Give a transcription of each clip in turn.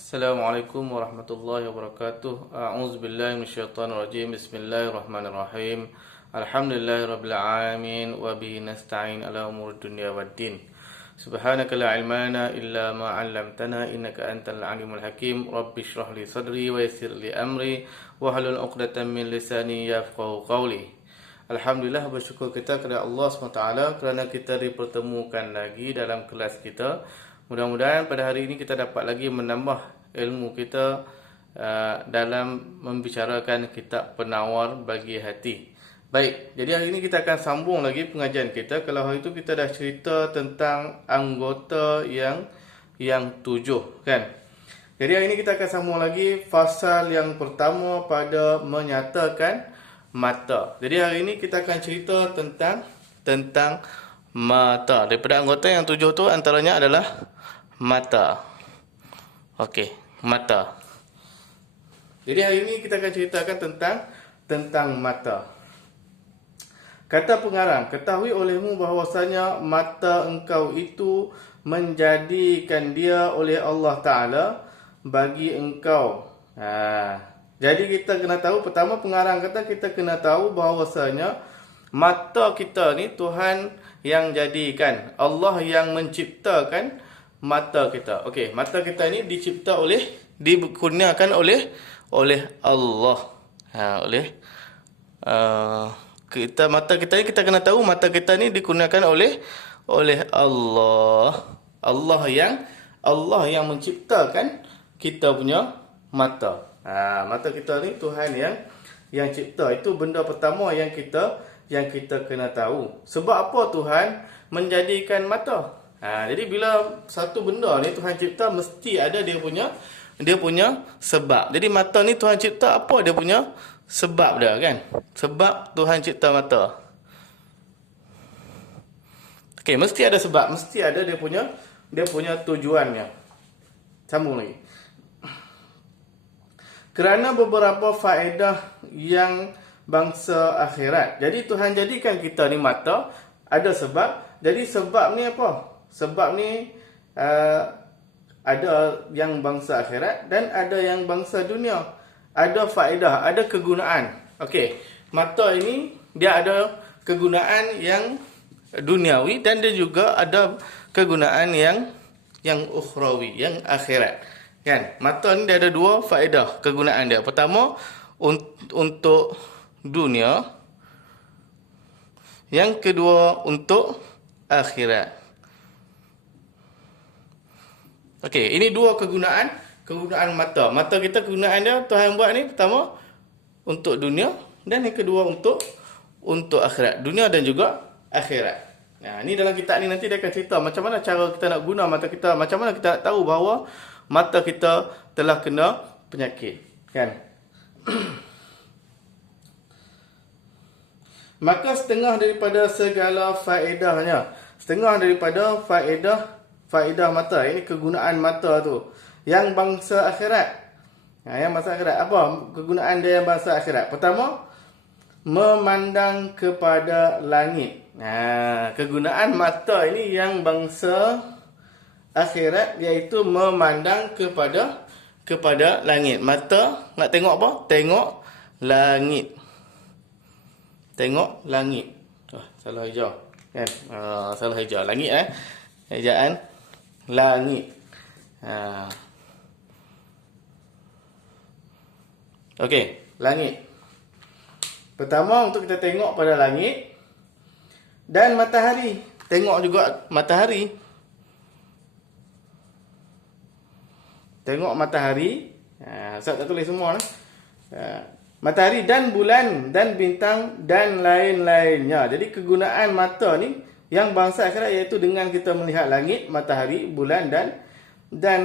Assalamualaikum warahmatullahi wabarakatuh. A'udzubillahi minasyaitonirrajim. Bismillahirrahmanirrahim. Alhamdulillahirabbil alamin wa bihi nasta'in ala umuri dunya waddin. Subhanaka la ilma lana illa ma 'allamtana innaka antal alimul hakim. Rabbi shrah li sadri wa yassir li amri wahlul 'uqdatam min lisani yafqahu qawli. Alhamdulillah, bersyukur kita kepada Allah SWT kerana kita dipertemukan lagi dalam kelas kita. Mudah-mudahan pada hari ini kita dapat lagi menambah ilmu kita dalam membicarakan kitab Penawar Bagi Hati. Baik, jadi hari ini kita akan sambung lagi pengajian kita. Kalau hari itu kita dah cerita tentang anggota yang 7, kan? Jadi hari ini kita akan sambung lagi fasal yang pertama pada menyatakan mata. Jadi hari ini kita akan cerita tentang mata. Daripada anggota yang 7 tu antaranya adalah mata. Okey, mata. Jadi hari ini kita akan ceritakan tentang mata. Kata pengarang, ketahui olehmu bahawasanya mata engkau itu menjadikan dia oleh Allah Ta'ala bagi engkau. Jadi kita kena tahu, pertama pengarang kata kita kena tahu bahawasanya mata kita ni Tuhan yang jadikan. Allah yang menciptakan mata kita. Okey, mata kita ni dikurniakan oleh Allah. Mata kita ni kita kena tahu mata kita ni dikurniakan oleh Allah. Allah yang menciptakan kita punya mata. Mata kita ni Tuhan yang cipta. Itu benda pertama yang kita kena tahu. Sebab apa Tuhan menjadikan mata? Jadi bila satu benda ni Tuhan cipta, mesti ada dia punya sebab. Jadi mata ni Tuhan cipta, apa dia punya sebab dia, kan? Sebab Tuhan cipta mata. Okey, mesti ada sebab, mesti ada dia punya tujuannya. Sambung lagi. Kerana beberapa faedah yang bangsa akhirat. Jadi Tuhan jadikan kita ni mata, ada sebab. Jadi sebab ni apa? Sebab ni ada yang bangsa akhirat dan ada yang bangsa dunia. Ada faedah, ada kegunaan. Okey, mata ini dia ada kegunaan yang duniawi dan dia juga ada kegunaan yang ukhrawi, yang akhirat. Kan? Mata ni dia ada dua faedah kegunaan dia. Pertama, untuk dunia. Yang kedua, untuk akhirat. Okey, ini dua kegunaan mata. Mata kita kegunaan dia Tuhan buat ni pertama untuk dunia dan yang kedua untuk akhirat. Dunia dan juga akhirat. Ni dalam kitab ni nanti dia akan cerita macam mana cara kita nak guna mata kita, macam mana kita nak tahu bahawa mata kita telah kena penyakit, kan? Maka setengah daripada segala faedahnya, setengah daripada faedah mata, ini kegunaan mata tu, yang bangsa akhirat. Yang bangsa akhirat, apa kegunaan dia yang bangsa akhirat? Pertama, memandang kepada langit. Kegunaan mata ini yang bangsa akhirat, iaitu memandang kepada langit. Mata nak tengok apa? Tengok langit. Tengok langit. Salah hijau. Kan? Salah hijau. Langit ejaan langit. Okey, langit. Pertama untuk kita tengok pada langit dan matahari. Tengok juga matahari. Tengok matahari. Ustaz tak tulis semua lah. Matahari dan bulan dan bintang dan lain-lainnya. Jadi kegunaan mata ni yang bangsa akhirat iaitu dengan kita melihat langit, matahari, bulan dan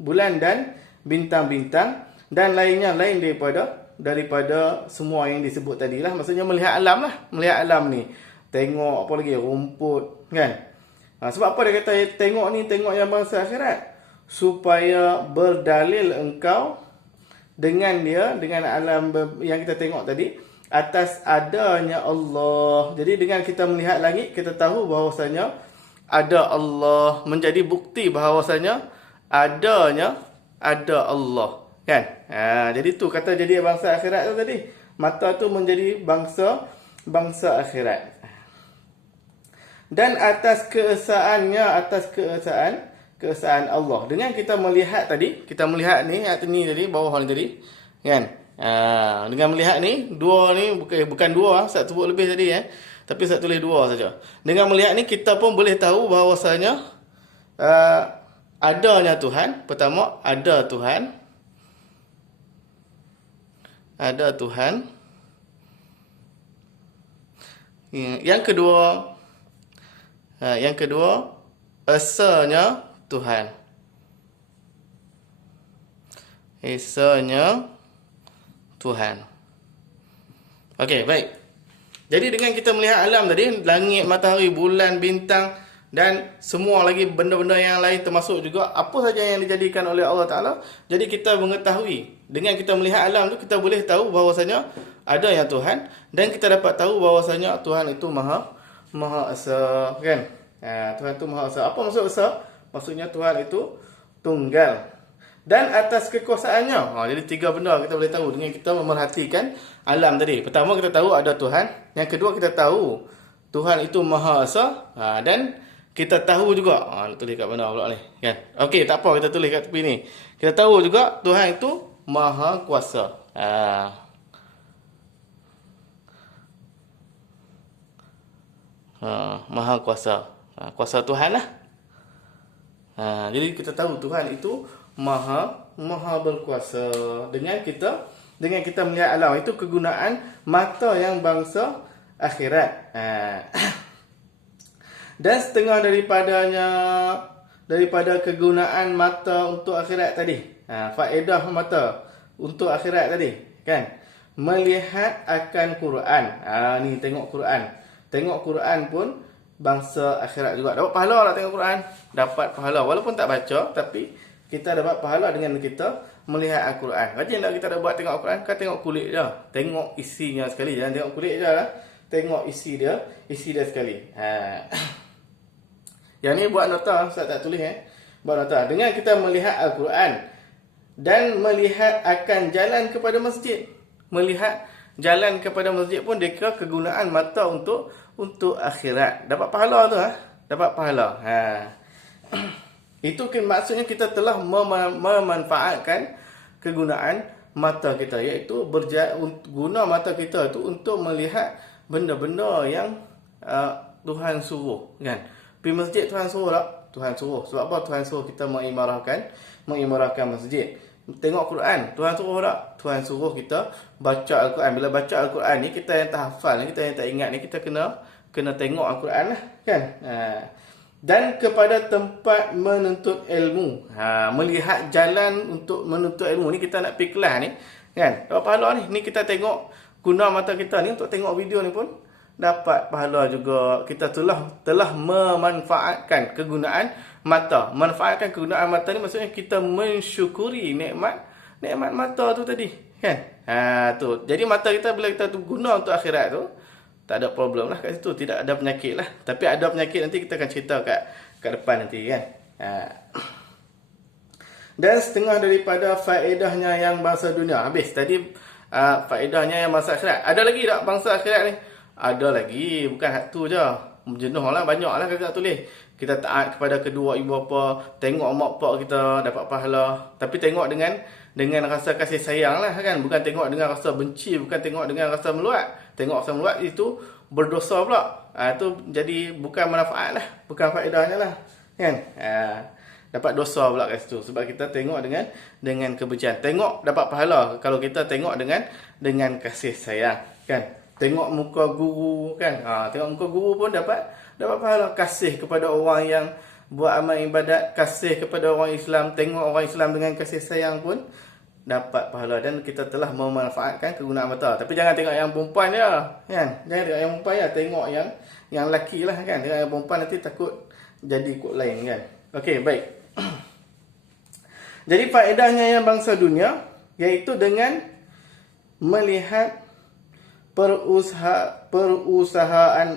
bulan dan bintang-bintang dan lainnya, lain daripada semua yang disebut tadi lah. Maksudnya melihat alam lah. Melihat alam ni. Tengok apa lagi? Rumput, kan? Sebab apa dia kata tengok ni, tengok yang bangsa akhirat? Supaya berdalil engkau dengan alam yang kita tengok tadi atas adanya Allah. Jadi dengan kita melihat langit, kita tahu bahawasanya ada Allah, menjadi bukti bahawasanya ada Allah, kan? Jadi tu kata jadi bangsa akhirat tu tadi. Mata tu menjadi bangsa akhirat. Dan atas keesaan Allah. Dengan kita melihat tadi, kita melihat ni tadi bawah ni tadi, kan? Dengan melihat ni, dua ni bukan dua, Ustaz sebut lebih tadi tapi Ustaz tulis dua saja. Dengan melihat ni kita pun boleh tahu bahawasanya adanya Tuhan. Pertama, ada Tuhan. Ada Tuhan. Yang kedua, esanya Tuhan. Esanya Tuhan. Okey, baik. Jadi dengan kita melihat alam tadi, langit, matahari, bulan, bintang dan semua lagi benda-benda yang lain, termasuk juga apa saja yang dijadikan oleh Allah Ta'ala. Jadi kita mengetahui, dengan kita melihat alam tu, kita boleh tahu bahawasanya ada yang Tuhan. Dan kita dapat tahu bahawasanya Tuhan itu Maha Esa, kan? Tuhan itu Maha Esa. Apa maksud Esa? Maksudnya Tuhan itu tunggal. Dan atas kekuasaannya. Jadi tiga benda kita boleh tahu dengan kita memerhatikan alam tadi. Pertama, kita tahu ada Tuhan. Yang kedua, kita tahu Tuhan itu Maha Esa. Dan kita tahu juga, nak tulis kat mana pula ni, kan? Okey, tak apa, kita tulis kat tepi ni. Kita tahu juga Tuhan itu Maha Kuasa. Maha Kuasa. Kuasa Tuhan lah. Jadi kita tahu Tuhan itu Maha berkuasa. Dengan kita melihat alam, itu kegunaan mata yang bangsa akhirat. Dan setengah daripada kegunaan mata untuk akhirat tadi, faedah mata untuk akhirat tadi, kan? Melihat akan Quran. Ni tengok Quran. Tengok Quran pun bangsa akhirat juga. Dapat pahala lah tengok Quran. Dapat pahala. Walaupun tak baca, tapi kita dapat pahala dengan kita melihat Al-Quran. Rajin tak kita dah buat tengok Al-Quran? Kan tengok kulit je. Tengok isinya sekali. Jangan tengok kulit je lah. Tengok isi dia sekali. Yang ni buat nota, Ustaz tak tulis Buat nota. Dengan kita melihat Al-Quran dan melihat akan jalan kepada masjid. Melihat jalan kepada masjid pun dikira kegunaan mata untuk akhirat. Dapat pahala tu Dapat pahala. Itu maksudnya kita telah memanfaatkan kegunaan mata kita, iaitu guna mata kita itu untuk melihat benda-benda yang Tuhan suruh, kan? Pergi masjid Tuhan suruh tak? Tuhan suruh. Sebab apa Tuhan suruh kita mengimarahkan masjid? Tengok Quran, Tuhan suruh tak? Tuhan suruh kita baca Al-Quran. Bila baca Al-Quran ni, kita yang tak hafal ni, kita yang tak ingat ni, kita kena tengok Al-Quran lah, kan? Dan kepada tempat menuntut ilmu. Melihat jalan untuk menuntut ilmu ni, kita nak pergi kelas ni, kan? Dapat pahala ni. Ni kita tengok, guna mata kita ni untuk tengok video ni pun dapat pahala juga. Kita telah memanfaatkan kegunaan mata. Manfaatkan kegunaan mata ni maksudnya kita mensyukuri nikmat mata tu tadi, kan? Tu. Jadi mata kita bila kita guna untuk akhirat tu, tak ada problem lah kat situ. Tidak ada penyakit lah. Tapi ada penyakit nanti kita akan cerita kat depan nanti, kan? Dan setengah daripada faedahnya yang bangsa dunia. Habis tadi faedahnya yang bangsa akhirat. Ada lagi tak bangsa akhirat ni? Ada lagi. Bukan tu je. Jenuh lah, banyak lah kita nak tulis. Kita taat kepada kedua ibu bapa, tengok mak pak kita dapat pahala. Tapi tengok dengan rasa kasih sayang lah, kan? Bukan tengok dengan rasa benci, bukan tengok dengan rasa meluat. Tengok rasa meluat itu berdosa pula. Itu jadi bukan manfaat lah, bukan faedahnya lah, kan? Dapat dosa pula kat situ sebab kita tengok dengan kebencian. Tengok dapat pahala kalau kita tengok dengan kasih sayang, kan? Tengok muka guru, kan? Tengok muka guru pun dapat pahala. Kasih kepada orang yang buat amal ibadat, kasih kepada orang Islam, tengok orang Islam dengan kasih sayang pun dapat pahala. Dan kita telah memanfaatkan kegunaan mata. Tapi jangan tengok yang perempuan je, kan? Jangan tengok yang perempuan je, tengok yang lelaki lah, kan? Tengok yang perempuan nanti takut jadi ikut lain, kan? Okey, baik. Jadi faedahnya yang bangsa dunia, iaitu dengan melihat perusahaan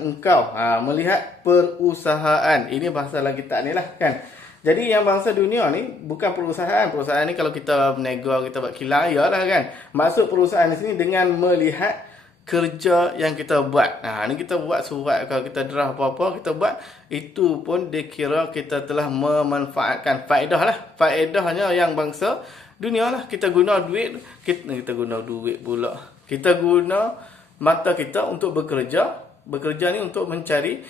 engkau. Melihat perusahaan. Ini bahasa lagi tak ni lah, kan? Jadi yang bangsa dunia ni bukan perusahaan. Perusahaan ni kalau kita berniaga, kita buat kilang, iyalah kan. Maksud perusahaan di sini dengan melihat kerja yang kita buat. Ni kita buat surat, kalau kita draft apa-apa, kita buat. Itu pun dikira kita telah memanfaatkan faedah lah. Faedahnya yang bangsa dunia lah. Kita guna duit, kita guna duit pula. Kita guna mata kita untuk bekerja. Bekerja ni untuk mencari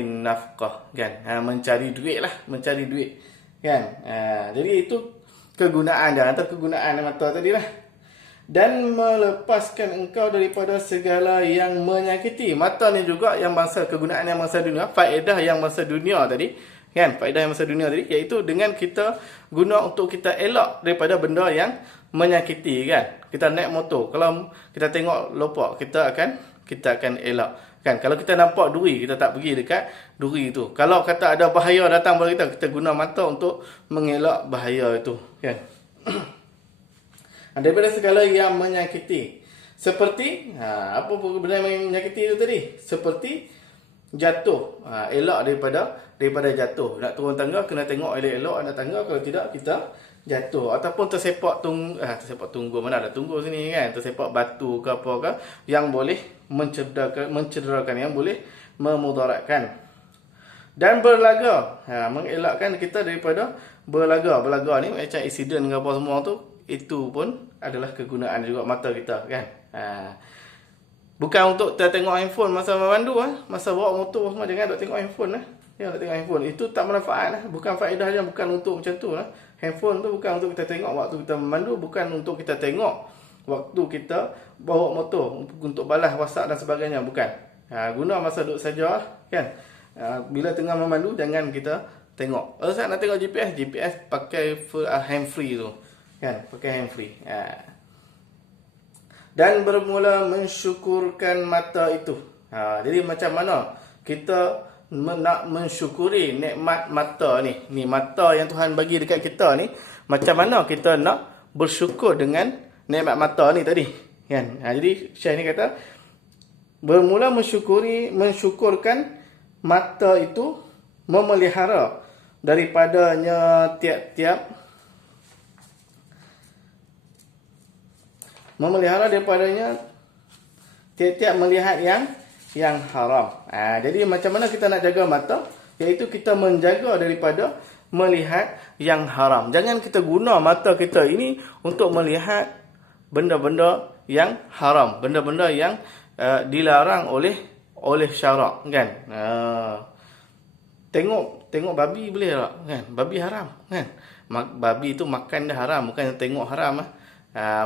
nafkah kan, mencari duit lah, mencari duit kan. Jadi itu kegunaan dia, atau kegunaan mata tadi lah. Dan melepaskan engkau daripada segala yang menyakiti. Mata ni juga yang bangsa, kegunaan yang bangsa dunia, faedah yang bangsa dunia tadi kan, faedah yang bangsa dunia tadi, iaitu dengan kita guna untuk kita elak daripada benda yang menyakiti kan. Kita naik motor, kalau kita tengok lopak, kita akan elak kan. Kalau kita nampak duri, kita tak pergi dekat duri itu. Kalau kata ada bahaya datang pada kita guna mata untuk mengelak bahaya itu kan. Daripada segala yang menyakiti. Seperti apa benda yang menyakiti itu tadi? Seperti jatuh. Elak daripada jatuh. Nak turun tangga kena tengok elok-elok anak tangga, kalau tidak kita jatuh. Ataupun tersepak tunggu, mana ada tunggu sini kan, tersepak batu ke apa ke yang boleh mencederakan, yang boleh memudaratkan. Dan berlaga, mengelakkan kita daripada berlaga. Berlaga ni macam accident ke apa semua tu, itu pun adalah kegunaan juga mata kita kan. Bukan untuk kita tengok handphone masa memandu, masa bawa motor semua, jangan duk tengok handphone lah. Jangan duk tengok handphone, itu tak manfaat lah. Bukan faedah dia, bukan untuk macam tu lah. Handphone tu bukan untuk kita tengok waktu kita memandu, bukan untuk kita tengok waktu kita bawa motor untuk balas WhatsApp dan sebagainya, bukan. Guna masa duduk saja kan. Bila tengah memandu jangan kita tengok. Saya nak tengok GPS pakai hand free tu kan, pakai hand free. Dan bermula mensyukurkan mata itu. Jadi macam mana kita nak mensyukuri nikmat mata ni mata yang Tuhan bagi dekat kita ni, macam mana kita nak bersyukur dengan nikmat mata ni tadi kan. Jadi Syekh ni kata bermula mensyukurkan mata itu, memelihara daripadanya tiap-tiap melihat yang haram. Jadi macam mana kita nak jaga mata? Iaitu kita menjaga daripada melihat yang haram. Jangan kita guna mata kita ini untuk melihat benda-benda yang haram, benda-benda yang dilarang oleh syarak kan. Tengok babi boleh tak kan? Babi haram kan. Babi itu makan dah haram, bukan tengok haram.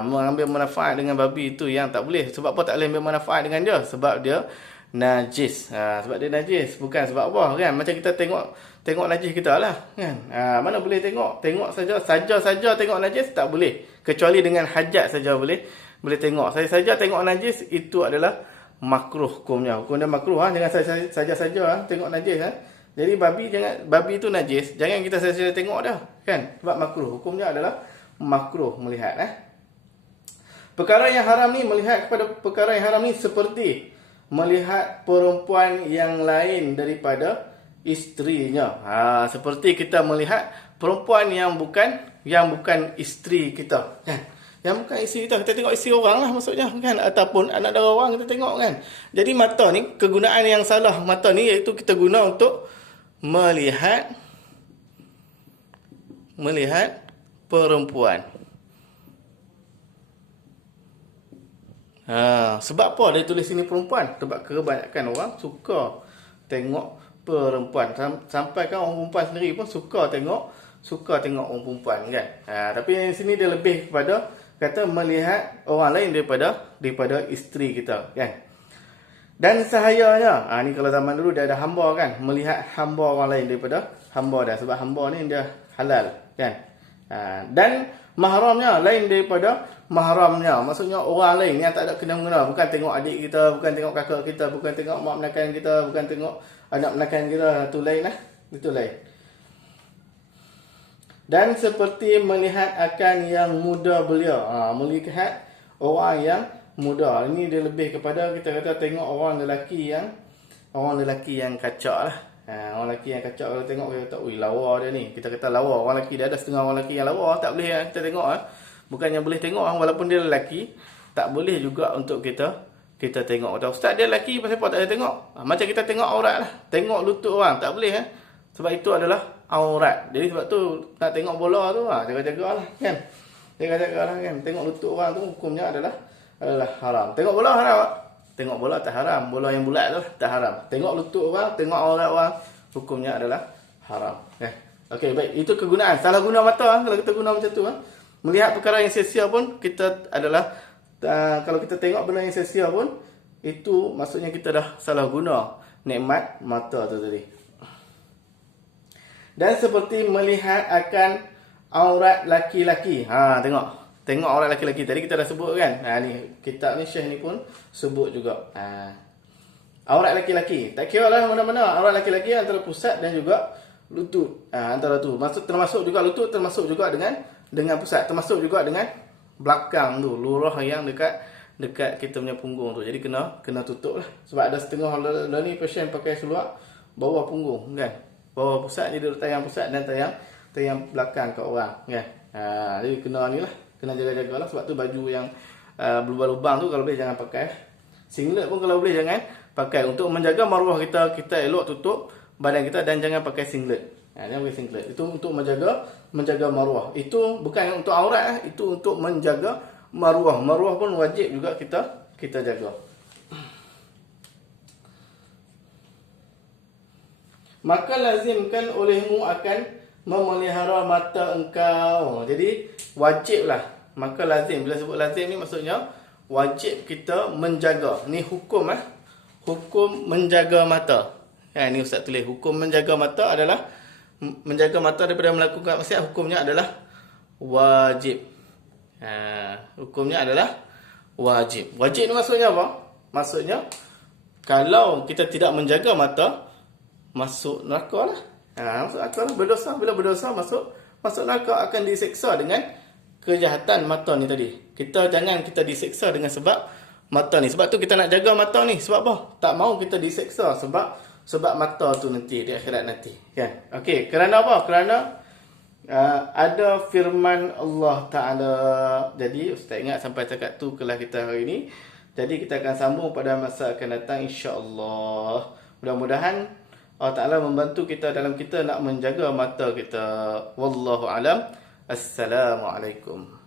Mengambil manfaat dengan babi itu yang tak boleh. Sebab apa tak boleh ambil manfaat dengan dia? Sebab dia najis. Sebab dia najis, bukan sebab apa kan. Macam kita tengok najis kita lah kan. Mana boleh tengok saja tengok najis tak boleh, kecuali dengan hajat saja boleh tengok. Saja tengok najis itu adalah makruh hukumnya. Hukum dia makruh. Jangan saja tengok najis. Jadi babi itu najis, jangan kita saja tengok dah kan. Sebab makruh, hukumnya adalah makruh melihat. Perkara yang haram ni, melihat kepada perkara yang haram ni seperti melihat perempuan yang lain daripada isterinya. Seperti kita melihat perempuan yang bukan isteri kita kan. Yang bukan isteri kita tengok isteri orang lah maksudnya kan, ataupun anak dara orang kita tengok kan. Jadi mata ni, kegunaan yang salah mata ni iaitu kita guna untuk melihat perempuan. Sebab apa dia tulis sini perempuan? Sebab kebanyakan orang suka tengok perempuan. Sampai kan orang perempuan sendiri pun suka tengok orang perempuan kan. Tapi di sini dia lebih kepada kata melihat orang lain daripada isteri kita kan. Dan sahayanya, ni kalau zaman dulu dia ada hamba kan, melihat hamba orang lain daripada hamba dia. Sebab hamba ni dia halal kan. Dan mahramnya lain daripada mahramnya, maksudnya orang lain yang tak ada kena-mengena. Bukan tengok adik kita, bukan tengok kakak kita, bukan tengok mak menakan kita, bukan tengok anak menakan kita. Itu lain lah, itu lain. Dan seperti melihat akan yang muda belia, melihat orang yang muda. Ini dia lebih kepada kita kata tengok orang lelaki yang kacak lah. Orang lelaki yang kacau kalau tengok kita kata, ui lawa dia ni. Kita kata lawa. Orang lelaki dia ada setengah orang lelaki yang lawa. Tak boleh kita tengok. Bukannya boleh tengok. Walaupun dia lelaki. Tak boleh juga untuk kita tengok. Kata, Ustaz dia lelaki. Pasal apa tak boleh tengok? Macam kita tengok aurat lah. Tengok lutut orang. Tak boleh. Sebab itu adalah aurat. Jadi sebab tu nak tengok bola tu. Jaga-jaga lah kan. Jaga-jaga lah kan. Tengok lutut orang tu hukumnya adalah haram. Tengok bola haram tak? Tengok bola tak haram. Bola yang bulat tu tak haram. Tengok lutut orang, tengok aurat orang, hukumnya adalah haram. Okey, baik. Itu kegunaan. Salah guna mata kalau kita guna macam tu. Melihat perkara yang sia-sia pun kita adalah kalau kita tengok benda yang sia-sia pun itu maksudnya kita dah salah guna nikmat mata tu tadi. Dan seperti melihat akan aurat laki-laki. Tengok aurat laki-laki. Tadi kita dah sebut kan. Ni kitab ni Syekh ni pun sebut juga. Aurat laki-laki. Tak kira lah mana-mana. Aurat laki-laki antara pusat dan juga lutut. Antara tu. Termasuk juga lutut, termasuk juga dengan pusat. Termasuk juga dengan belakang tu. Lurah yang dekat kita punya punggung tu. Jadi kena tutup lah. Sebab ada setengah ni pasien pakai seluar bawah punggung kan. Bawah pusat jadi tayang pusat dan tayang belakang kat orang kan. Jadi kena ni lah. Kena jaga-jaga lah. Sebab tu baju yang berlubang-lubang tu kalau boleh jangan pakai. Singlet pun kalau boleh jangan pakai. Untuk menjaga maruah kita elok tutup badan kita dan jangan pakai singlet. Jangan pakai singlet. Itu untuk menjaga maruah. Itu bukan untuk aurat. Itu untuk menjaga maruah. Maruah pun wajib juga kita jaga. Maka lazimkan olehmu akan memelihara mata engkau. Jadi wajiblah. Maka lazim. Bila sebut lazim ni maksudnya wajib kita menjaga. Ni hukum hukum menjaga mata. Ni Ustaz tulis. Hukum menjaga mata adalah menjaga mata daripada melakukan maksiat. Hukumnya adalah wajib. Hukumnya adalah wajib. Wajib ni maksudnya apa? Maksudnya kalau kita tidak menjaga mata, masuk neraka lah. Masuk neraka lah. Berdosa. Bila berdosa masuk neraka akan diseksa dengan kejahatan mata ni tadi. Jangan kita diseksa dengan sebab mata ni. Sebab tu kita nak jaga mata ni. Sebab apa? Tak mau kita diseksa sebab mata tu nanti di akhirat nanti. Kan? Okey, kerana apa? Kerana ada firman Allah Ta'ala. Jadi Ustaz ingat sampai cakap tu kelas kita hari ni. Jadi kita akan sambung pada masa akan datang insya-Allah. Mudah-mudahan Allah Ta'ala membantu kita dalam kita nak menjaga mata kita. Wallahu alam. Assalamualaikum.